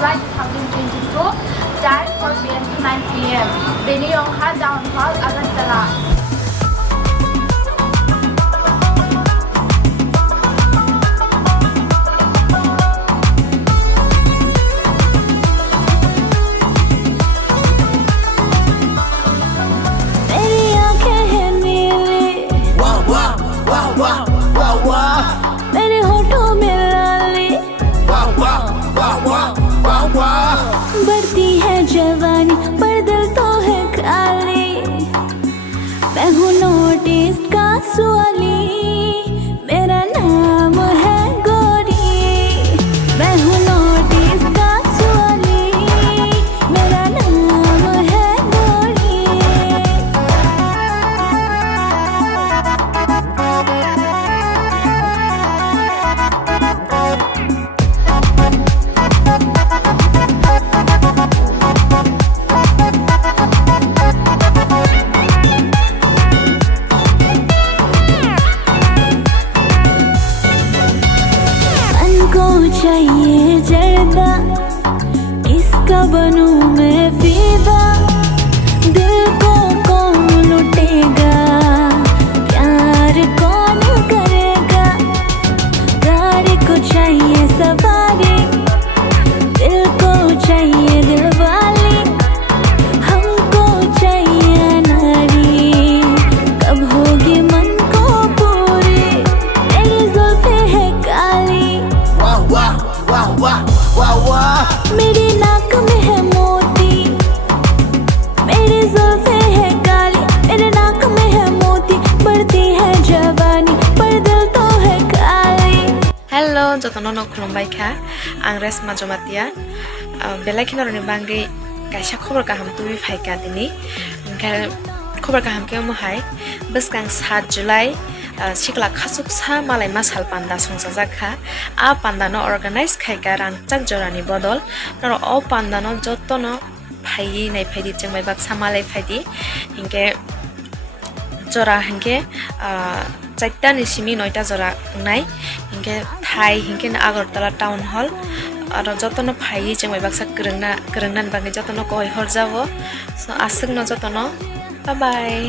July 2022, time 4 p.m. to 9 p.m. Venue on Down Hall, Agartala. मेरे होठों में लाली बढ़ती है जवानी पर दिल तो है खाली मैं हूँ नोटिस का सुवाली मेरा नाम है गोरी मैं हूँ नोटिस का सुवाली मेरा नाम है गोरी चाहिए जर्दा किसका बनूं मैं फिदा दिल को कौन लुटेगा प्यार कौन करेगा गाड़ी को चाहिए सवारी दिल को चाहिए दिल वाली हमको चाहिए नारी कब होगी मन को पूरी तेरी जुल्फें है काली मेरी नाक में है मोती मेरी जुल्फें है काली मेरे नाक में है मोती बढ़ती है जवानी पर दिल तो है खाली Hello jotono no khulumbai kha ang resma jomatia belai khinoroni bangai kaisa khobor kaham tubi phaika dini khobor kaham ke mo hai beskang 7 July sikla khasuk sa malai masal panda songsajak kha a panda no organized khaika Rangchak Jorani Bodol noro o panda no jotono phai nai phaidi chengbai bak samalai phaidi hinke jora hinke 4ta ni simi 9ta jora nai hinke thai hinke Agartala town hall aro jotono phai chengbai bak sa krengnan bangi jotono koi horjabo so asuk no jotono bye bye